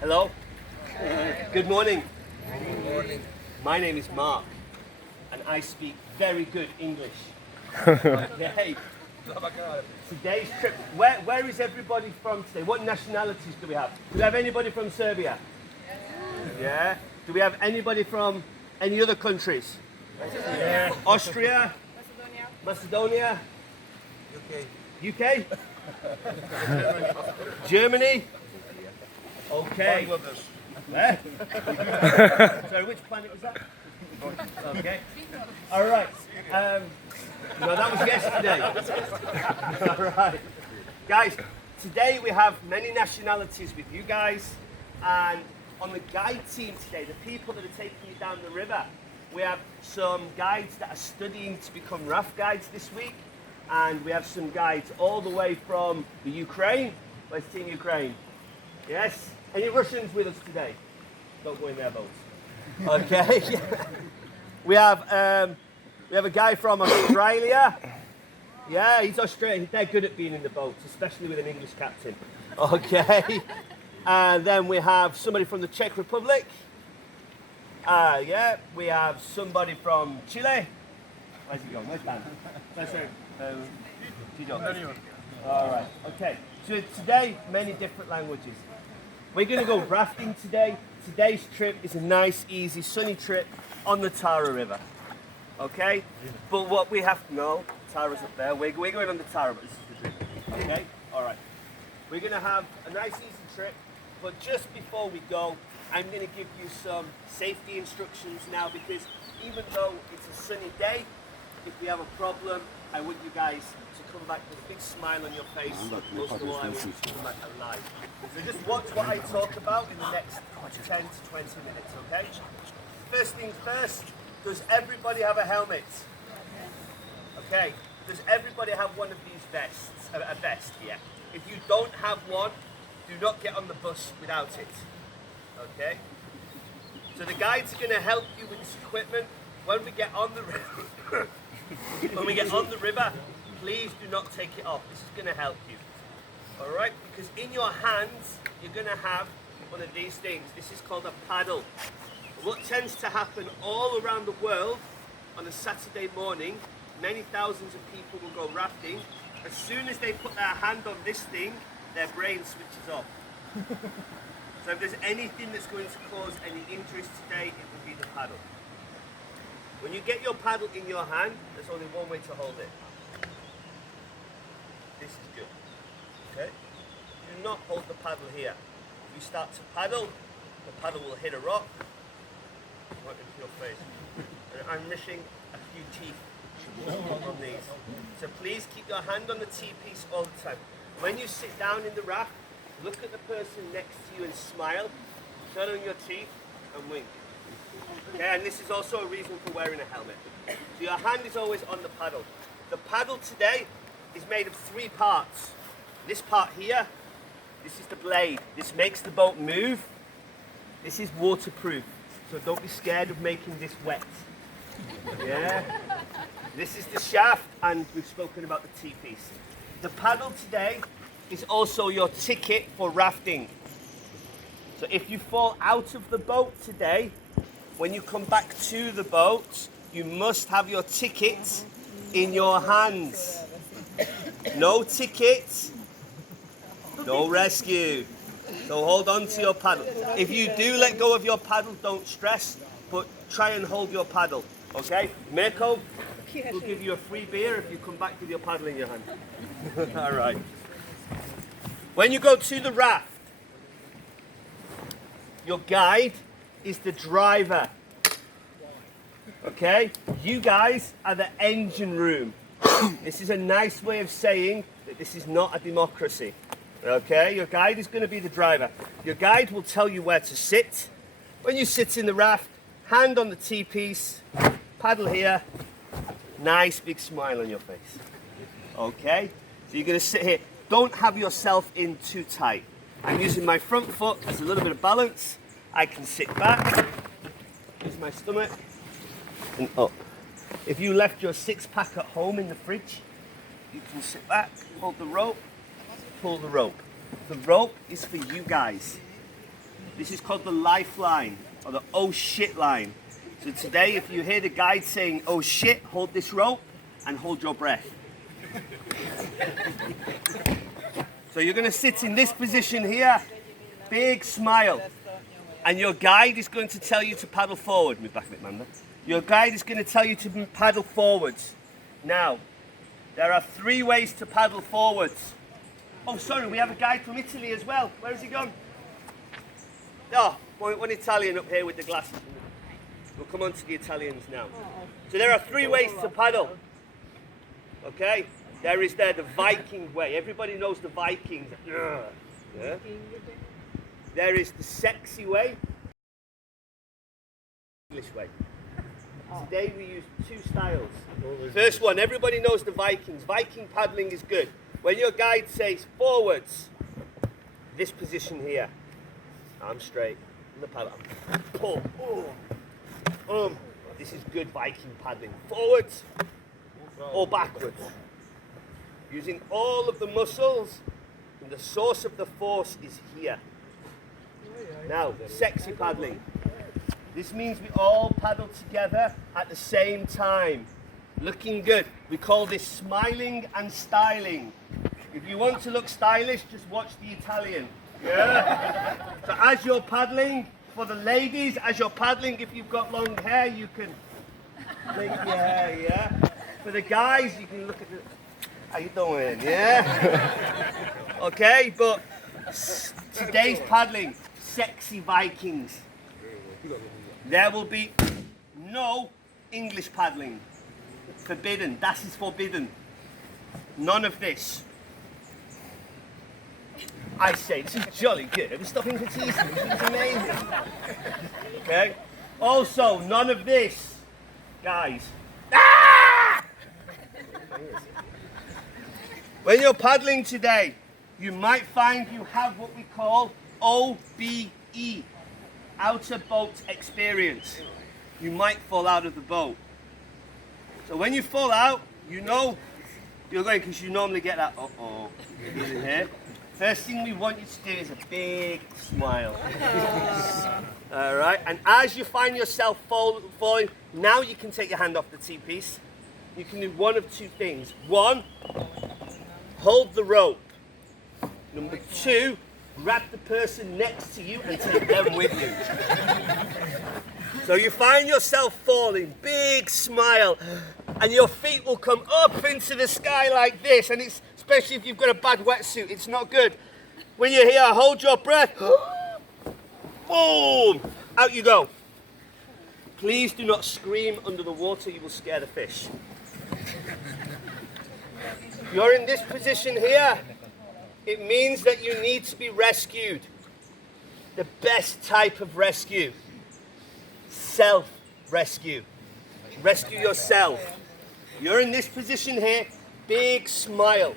Hello. Good morning. Good morning. My name is Mark, and I speak very good English. Okay. Today's trip. Where is everybody from today? What nationalities do we have? Do we have anybody from Serbia? Yeah. Do we have anybody from any other countries? Yeah. Austria. Macedonia. UK. Germany. Okay. Where? Sorry, which planet was that? Okay. All right. No, that was yesterday. All right. Guys, today we have many nationalities with you guys, and on the guide team today, the people that are taking you down the river, we have some guides that are studying to become raft guides this week, and we have some guides all the way from the Ukraine. Where's Team Ukraine? Yes? Any Russians with us today? Don't go in their boats. Okay. We have a guy from Australia. Yeah, he's Australian. They're good at being in the boats, especially with an English captain. Okay. And then we have somebody from the Czech Republic. Yeah, we have somebody from Chile. Where's he going? Where's Dan? All right. Okay. So today, many different languages. We're going to go rafting today. Today's trip is a nice, easy, sunny trip on the Tara River. Okay? But what we have to know, Tara's up there. We're going on the Tara, but this is the trip. Okay? All right. We're going to have a nice, easy trip. But just before we go, I'm going to give you some safety instructions now, because even though it's a sunny day, if we have a problem, I want you guys to come back with a big smile on your face. Most of all, I want you to come back alive. So just watch what I talk about in the next 10 to 20 minutes, okay? First things first, does everybody have a helmet? Okay. Does everybody have one of these vests? A vest, yeah. If you don't have one, do not get on the bus without it. Okay? So the guides are going to help you with this equipment. When we get on the river, please do not take it off. This is going to help you. All right? Because in your hands, you're going to have one of these things. This is called a paddle. What tends to happen all around the world on a Saturday morning, many thousands of people will go rafting. As soon as they put their hand on this thing, their brain switches off. So if there's anything that's going to cause any injuries today, it will be the paddle. When you get your paddle in your hand, there's only one way to hold it. This is good. Okay? Do not hold the paddle here. If you start to paddle, the paddle will hit a rock, right into your face. And I'm missing a few teeth on these. So please keep your hand on the T-piece all the time. When you sit down in the raft, look at the person next to you and smile, turn on your teeth and wink. Okay, and this is also a reason for wearing a helmet. So your hand is always on the paddle. The paddle today is made of 3 parts. This part here, this is the blade. This makes the boat move. This is waterproof, so don't be scared of making this wet. Yeah. This is the shaft, and we've spoken about the T-piece. The paddle today is also your ticket for rafting. So if you fall out of the boat today, when you come back to the boat, you must have your ticket in your hands. No ticket, no rescue. So hold on to your paddle. If you do let go of your paddle, don't stress, but try and hold your paddle. Okay? Mirko will give you a free beer if you come back with your paddle in your hand. All right. When you go to the raft, your guide is the driver. Okay? You guys are the engine room. This is a nice way of saying that this is not a democracy. Okay? Your guide is going to be the driver. Your guide will tell you where to sit. When you sit in the raft, hand on the T-piece, paddle here, nice big smile on your face. Okay? So you're going to sit here. Don't have yourself in too tight. I'm using my front foot as a little bit of balance. I can sit back, use my stomach, and up. If you left your 6-pack at home in the fridge, you can sit back, hold the rope, pull the rope. The rope is for you guys. This is called the lifeline, or the oh shit line. So today, if you hear the guide saying, oh shit, hold this rope and hold your breath. So you're going to sit in this position here, big smile. And your guide is going to tell you to paddle forward. Move back a bit, Manda. Your guide is going to tell you to paddle forwards. Now, there are 3 ways to paddle forwards. Oh, sorry, we have a guide from Italy as well. Where has he gone? Oh, one Italian up here with the glasses. We'll come on to the Italians now. So there are 3 ways to paddle. Okay? There is the Viking way. Everybody knows the Vikings. Yeah? There is the sexy way. English way. Today we use 2 styles. First one, everybody knows the Vikings. Viking paddling is good. When your guide says forwards, this position here, arm straight, and the paddle, pull, this is good Viking paddling. Forwards or backwards. Using all of the muscles, and the source of the force is here. Now, sexy paddling. This means we all paddle together at the same time. Looking good. We call this smiling and styling. If you want to look stylish, just watch the Italian. Yeah? So as you're paddling, for the ladies, as you're paddling, if you've got long hair, you can make your hair, yeah? For the guys, you can look at the... How you doing, yeah? Okay, but today's paddling, sexy Vikings. There will be no English paddling. Forbidden. Das is forbidden. None of this. I say, this is jolly good. We're stopping for tea. This is amazing. Okay? Also, none of this, guys. Ah! When you're paddling today, you might find you have what we call OBE, outer boat experience. You might fall out of the boat. So when you fall out, you know you're going, because you normally get that, in here. First thing we want you to do is a big smile. All right, and as you find yourself falling, now you can take your hand off the T-piece. You can do one of 2 things. 1, hold the rope. Number 2, grab the person next to you and take them with you. So you find yourself falling, big smile, and your feet will come up into the sky like this, and it's, especially if you've got a bad wetsuit, it's not good. When you're here, hold your breath. Boom! Out you go. Please do not scream under the water, you will scare the fish. You're in this position here. It means that you need to be rescued. The best type of rescue. Self-rescue. Rescue yourself. You're in this position here, big smile.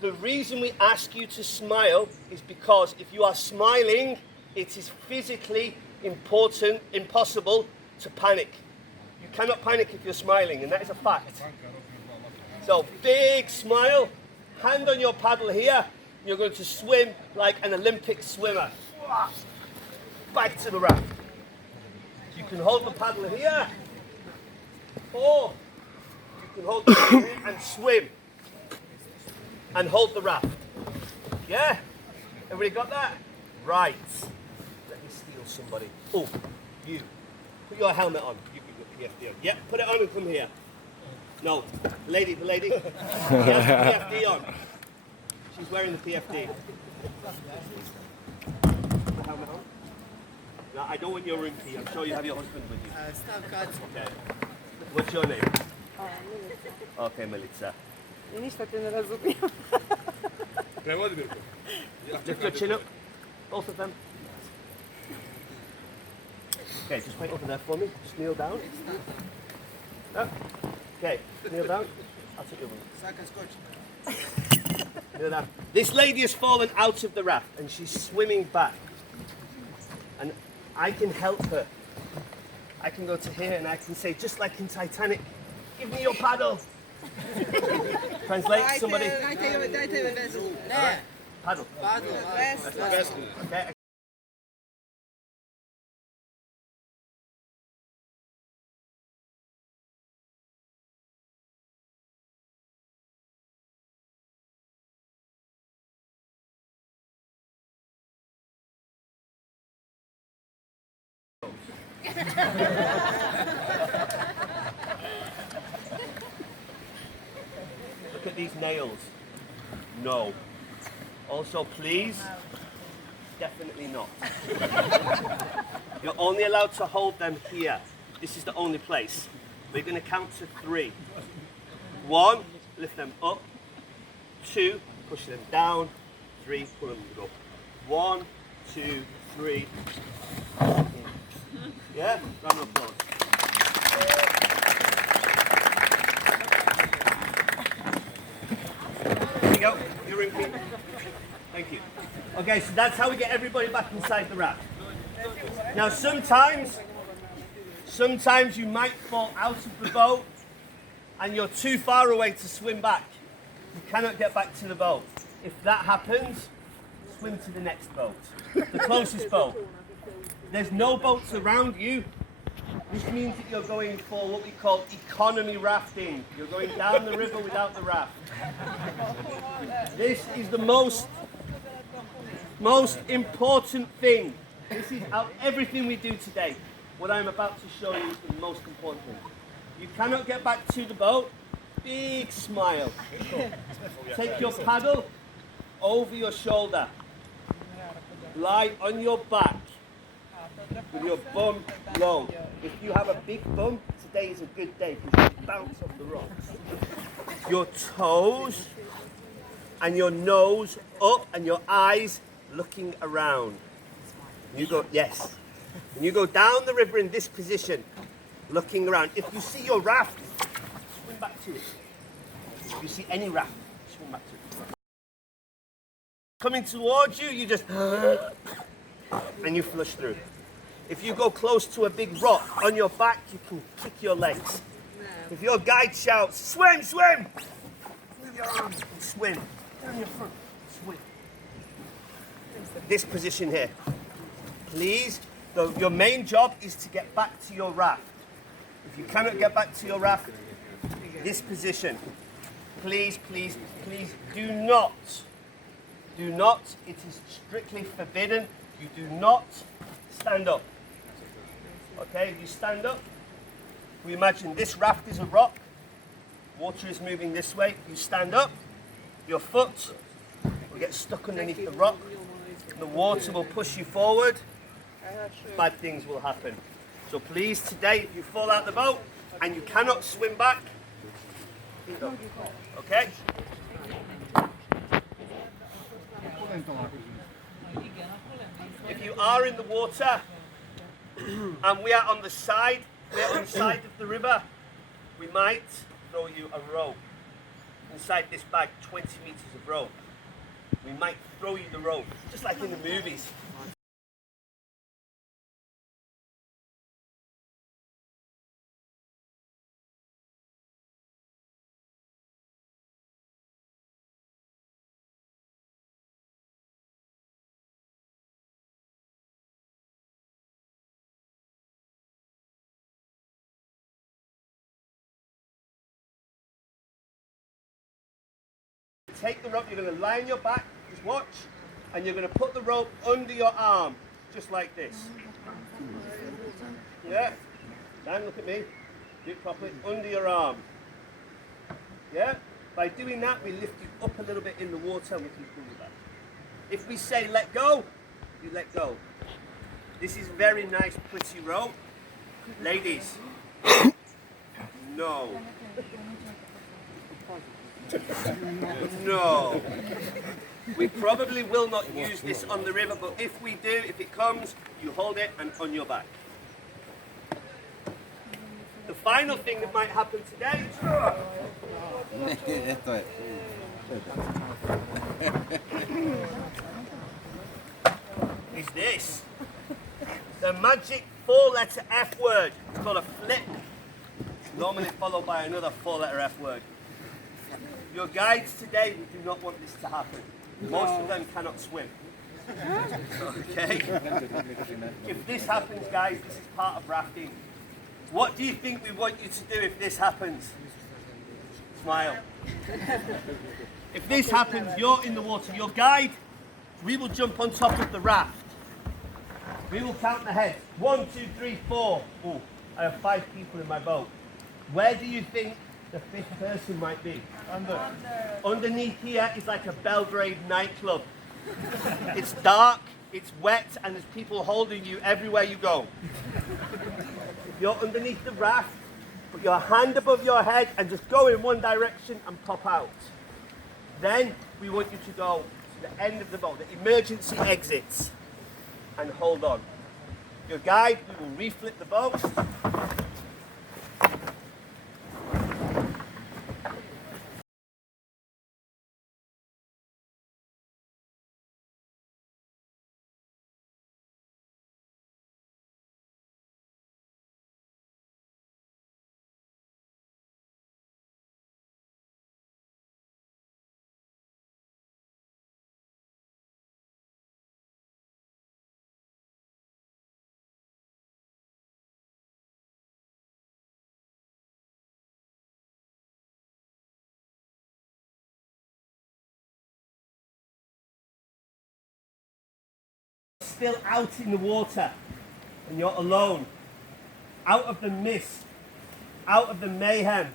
The reason we ask you to smile is because if you are smiling, it is physically impossible to panic. You cannot panic if you're smiling, and that is a fact. So big smile, hand on your paddle here. You're going to swim like an Olympic swimmer. Back to the raft. You can hold the paddle here, or you can hold the paddle here and swim. And hold the raft. Yeah? Everybody got that? Right. Let me steal somebody. Oh, you. Put your helmet on. You can put PFD on. Yeah, put it on and come here. No, the lady. She has the PFD on. She's wearing the PFD. Put the helmet on. No, I don't want your room key. I'm sure you have your husband with you. Okay. What's your name? Okay, Melitza. Ništa te ne razumijem. Lift your chin up. Both of them. Okay, just wait over there for me. Just kneel down. Oh. Okay, kneel down. I'll take your one. Kneel down. This lady has fallen out of the raft and she's swimming back. And I can help her. I can go to here and I can say, just like in Titanic, give me your paddle. Translate, somebody. Paddle. Okay. Look at these nails. No. Also, please, definitely not. You're only allowed to hold them here. This is the only place. We're going to count to 3. 1, lift them up. 2, push them down. 3, pull them up. 1, 2, 3. Yeah? Round of applause. There you go. You're in. Thank you. Okay, so that's how we get everybody back inside the raft. Now sometimes you might fall out of the boat and you're too far away to swim back. You cannot get back to the boat. If that happens, swim to the next boat, the closest boat. There's no boats around you. This means that you're going for what we call economy rafting. You're going down the river without the raft. This is the most important thing. This is out everything we do today. What I'm about to show you is the most important thing. You cannot get back to the boat. Big smile. Take your paddle over your shoulder. Lie on your back with your bum low. If you have a big bum, today is a good day because you bounce off the rocks. Your toes and your nose up and your eyes looking around. You go, yes. And you go down the river in this position, looking around. If you see your raft, swim back to it. If you see any raft, swim back to it. Coming towards you, you just and you flush through. If you go close to a big rock on your back, you can kick your legs. If your guide shouts, swim, swim, move your arms and swim. Turn your front, swim. This position here. Please, your main job is to get back to your raft. If you cannot get back to your raft, this position. Please, please, please do not, it is strictly forbidden. You do not stand up. Okay, if you stand up, we imagine this raft is a rock, water is moving this way, you stand up, your foot will get stuck underneath the rock, the water will push you forward, bad things will happen. So please today, if you fall out the boat and you cannot swim back, okay? If you are in the water and we are on the side of the river, we might throw you a rope. Inside this bag, 20 meters of rope. We might throw you the rope, just like in the movies. Take the rope, you're going to lie on your back, just watch, and you're going to put the rope under your arm, just like this. Yeah? Dan, look at me. Do it properly, under your arm. Yeah? By doing that, we lift you up a little bit in the water and we can pull you back. If we say let go, you let go. This is very nice, pretty rope. Ladies, no. No. We probably will not use this on the river, but if we do, if it comes, you hold it and on your back. The final thing that might happen today is this. The magic 4-letter F word. It's called a flip. Normally followed by another 4-letter F word. Your guides today, we do not want this to happen. Most of them cannot swim. Okay? If this happens, guys, this is part of rafting. What do you think we want you to do if this happens? Smile. If this happens, you're in the water. Your guide, we will jump on top of the raft. We will count the heads. 1, 2, 3, 4. Oh, I have 5 people in my boat. Where do you think the 5th person might be? Underneath here is like a Belgrade nightclub. It's dark, it's wet, and there's people holding you everywhere you go. If you're underneath the raft, put your hand above your head and just go in one direction and pop out. Then we want you to go to the end of the boat, the emergency exits, and hold on. Your guide, we will reflip the boat. Still out in the water and you're alone, out of the mist, out of the mayhem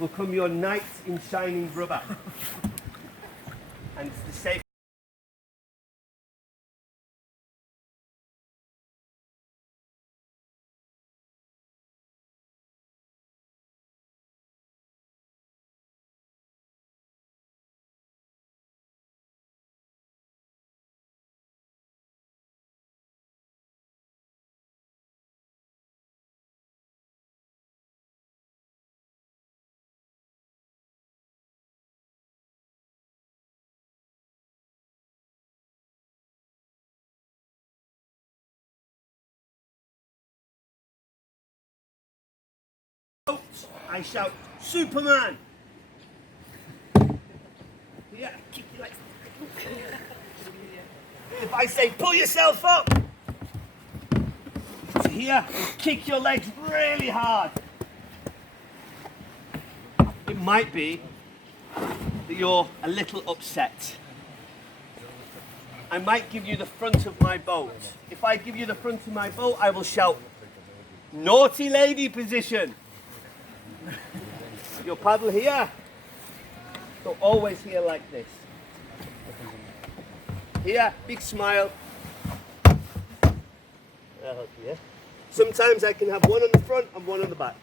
will come your knight in shining brother. And it's the safe. I shout, Superman! Yeah, kick your legs. If I say, pull yourself up, to here, kick your legs really hard. It might be that you're a little upset. I might give you the front of my boat. If I give you the front of my boat, I will shout, naughty lady position. Your paddle here. So always here like this. Here, big smile. That'll help you, yeah? Sometimes I can have one on the front and one on the back.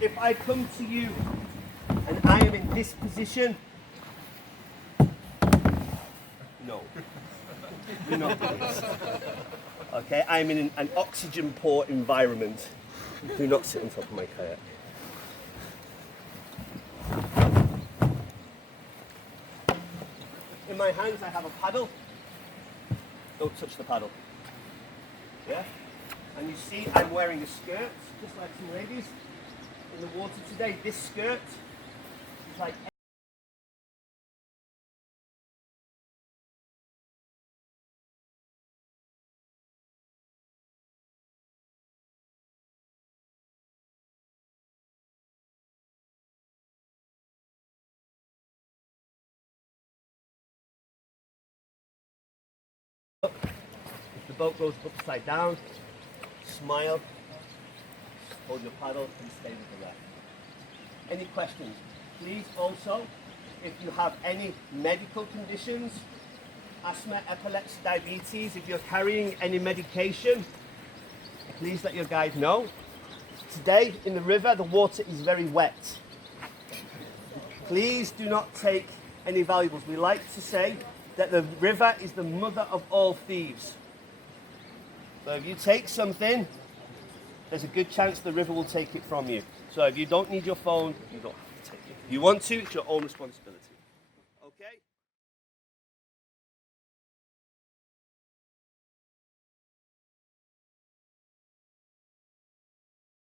If I come to you and I am in this position, no. Do not do this. Okay, I'm in an oxygen poor environment. Do not sit on top of my kayak. In my hands I have a paddle. Don't touch the paddle. Yeah? And you see I'm wearing a skirt, just like some ladies in the water today. This skirt is like if the boat goes upside down, smile, hold your paddle and stay with the raft. Any questions? Please also, if you have any medical conditions, asthma, epilepsy, diabetes, if you're carrying any medication, please let your guide know. Today in the river, the water is very wet. Please do not take any valuables. We like to say that the river is the mother of all thieves. So if you take something, there's a good chance the river will take it from you. So if you don't need your phone, you don't have to take it. If you want to, it's your own responsibility.